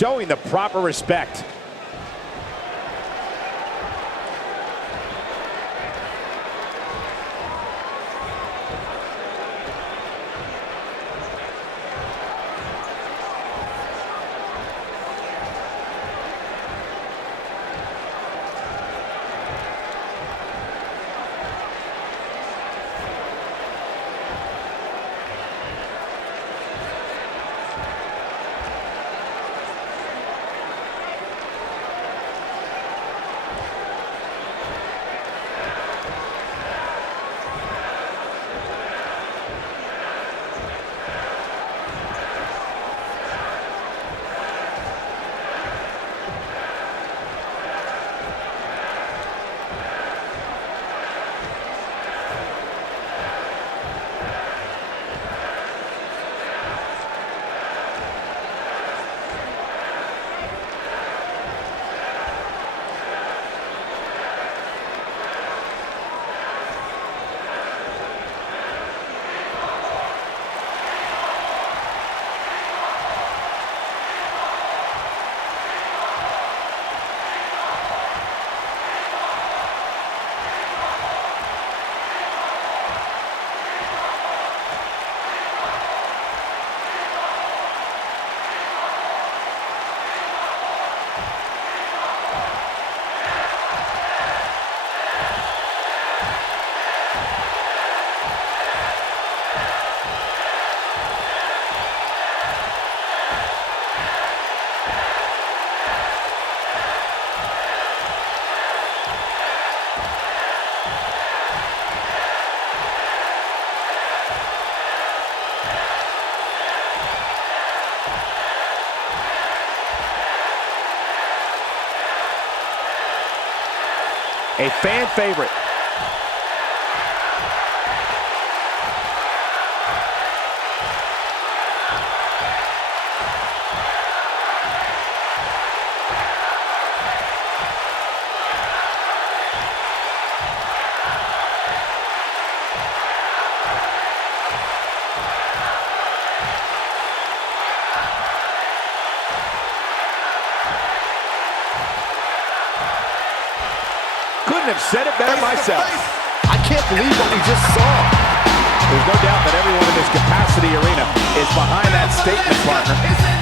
showing the proper respect. A fan favorite. Couldn't have said it better myself. I can't believe what we just saw. There's no doubt that everyone in this capacity arena is behind that statement, partner.